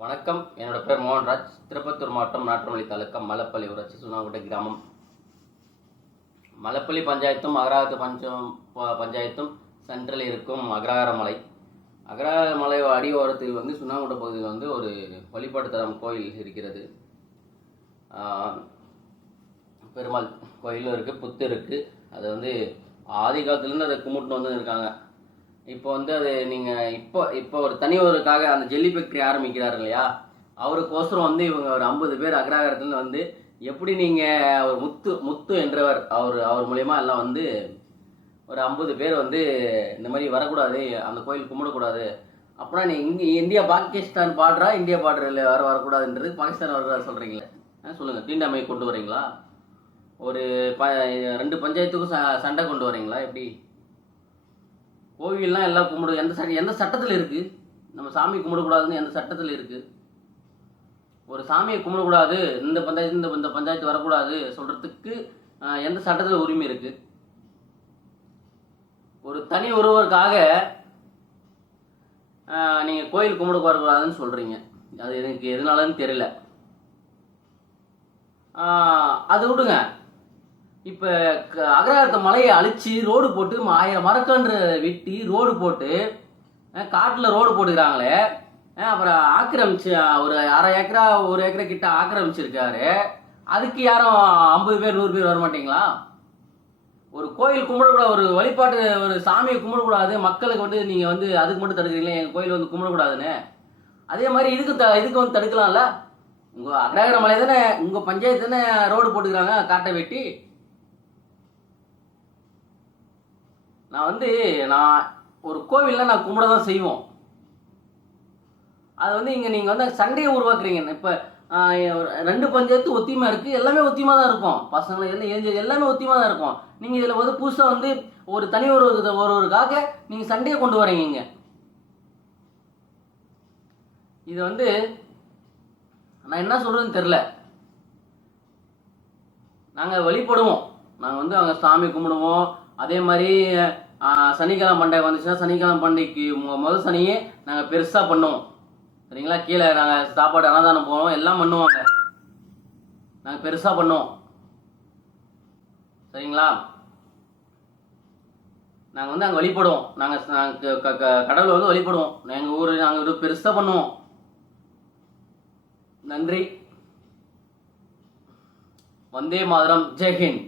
வணக்கம். என்னோட பேர் மோகன்ராஜ். திருப்பத்தூர் மாவட்டம் நாட்டுமல்லி தாலுக்கா மலப்பள்ளி ஊராட்சி சுனாகுட்டை கிராமம். மலப்பள்ளி பஞ்சாயத்தும் அகராத்து பஞ்சம் பஞ்சாயத்தும் சென்ட்ரல் இருக்கும் அகராகரமலை மலை. அடியோரத்தில் வந்து சுனாகுட்டை பகுதியில் வந்து ஒரு வழிபாட்டு தரம் கோயில் இருக்கிறது. பெருமாள் கோயிலும் இருக்குது புத்து இருக்குது அது வந்து ஆதி காலத்துலேருந்து அதை கும்பிட்டு வந்து இருக்காங்க. இப்போ வந்து அது நீங்கள் இப்போ இப்போ ஒரு தனி ஒருக்காக அந்த ஜெல்லி ஃபேக்ட்ரி ஆரம்பிக்கிறாரு இல்லையா? அவருக்கோசரம் வந்து இவங்க ஒரு ஐம்பது பேர் அக்ராகரத்தில் வந்து எப்படி நீங்கள் ஒரு முத்து முத்து என்றவர் அவர் அவர் மூலயமா எல்லாம் வந்து ஒரு ஐம்பது பேர் வந்து இந்த மாதிரி வரக்கூடாது அந்த கோயில் கும்பிடக்கூடாது. அப்படின்னா நீ இங்கே இந்தியா பாகிஸ்தான் பாடுறா இந்தியா பாடுறதுல வர வரக்கூடாதுன்றது பாகிஸ்தான் வர சொல்கிறீங்களே சொல்லுங்கள் தீண்டாமை கொண்டு வரீங்களா? ஒரு ப ரெண்டு பஞ்சாயத்துக்கும் ச சண்டை கொண்டு வரீங்களா? எப்படி? கோவில்லாம் எல்லாம் கும்பிடு எந்த சட்ட எந்த சட்டத்தில் இருக்குது நம்ம சாமி கும்பிடக்கூடாதுன்னு எந்த சட்டத்தில் இருக்குது ஒரு சாமியை கும்பிடக்கூடாது இந்த பஞ்சாயத்து இந்த இந்த பஞ்சாயத்து வரக்கூடாது சொல்கிறதுக்கு எந்த சட்டத்தில் உரிமை இருக்குது ஒரு தனி ஒருவருக்காக நீங்கள் கோயில் கும்பிட வரக்கூடாதுன்னு சொல்கிறீங்க அது எனக்கு எதனாலன்னு தெரியல. அது விடுங்க. இப்போ அக்ரஹாரத்தை மலையை அழிச்சு ரோடு போட்டு ஆயிரம் மரக்கன்று வெட்டி ரோடு போட்டு காட்டில் ரோடு போட்டுக்கிறாங்களே அப்புறம் ஆக்கிரமிச்சு ஒரு அரை ஏக்கரா ஒரு ஏக்கரை கிட்ட ஆக்கிரமிச்சிருக்காரு. அதுக்கு யாரும் ஐம்பது பேர் நூறு பேர் வர மாட்டீங்களா ஒரு கோயில் கும்பிடக்கூடாது ஒரு வழிபாட்டு ஒரு சாமியை கும்பிடக்கூடாது மக்களுக்கு வந்து நீங்கள் வந்து அதுக்கு மட்டும் தடுக்கிறீங்களே எங்கள் கோயில் வந்து கும்பிடக்கூடாதுன்னு. அதே மாதிரி இதுக்கு த இதுக்கு வந்து தடுக்கலாம்ல? உங்கள் அக்ரகர மலை தானே உங்கள் பஞ்சாயத்து தானே ரோடு போட்டுக்கிறாங்க காட்டை வெட்டி நான் வந்து நான் ஒரு கோவிலில் நான் கும்பிட தான் செய்வோம். அது வந்து இங்கே நீங்கள் வந்து சண்டையை உருவாக்குறீங்க. இப்போ ரெண்டு பஞ்சாயத்து ஒத்தியமாக இருக்குது எல்லாமே ஒத்தியமாக தான் இருக்கும். பசங்களை எல்லாம் ஏஞ்சல் எல்லாமே ஒத்தியமாக தான் இருக்கும். நீங்கள் இதில் வந்து புதுசாக வந்து ஒரு தனி ஒரு ஒரு ஒரு காக்க நீங்கள் சண்டையை கொண்டு வரீங்க இங்கே. இது வந்து நான் என்ன சொல்கிறதுன்னு தெரில நாங்கள் வழிபடுவோம். நாங்கள் வந்து அங்கே சாமி கும்பிடுவோம். அதே மாதிரி சனிக்கிழமை பண்டிகை வந்துச்சுன்னா சனிக்கிழமை பண்டிகைக்கு முதல் சனியே நாங்கள் பெருசாக பண்ணுவோம். சரிங்களா? கீழே நாங்கள் சாப்பாடு அன்னதானம் போவோம் எல்லாம் பண்ணுவாங்க. நாங்கள் பெருசாக பண்ணுவோம். சரிங்களா? நாங்கள் வந்து அங்கே வழிபடுவோம். நாங்கள் கடவுளை வந்து வழிபடுவோம். எங்கள் ஊர் நாங்கள் இது பெருசாக பண்ணுவோம். நன்றி. வந்தே மாதரம். ஜெய்ஹிந்த்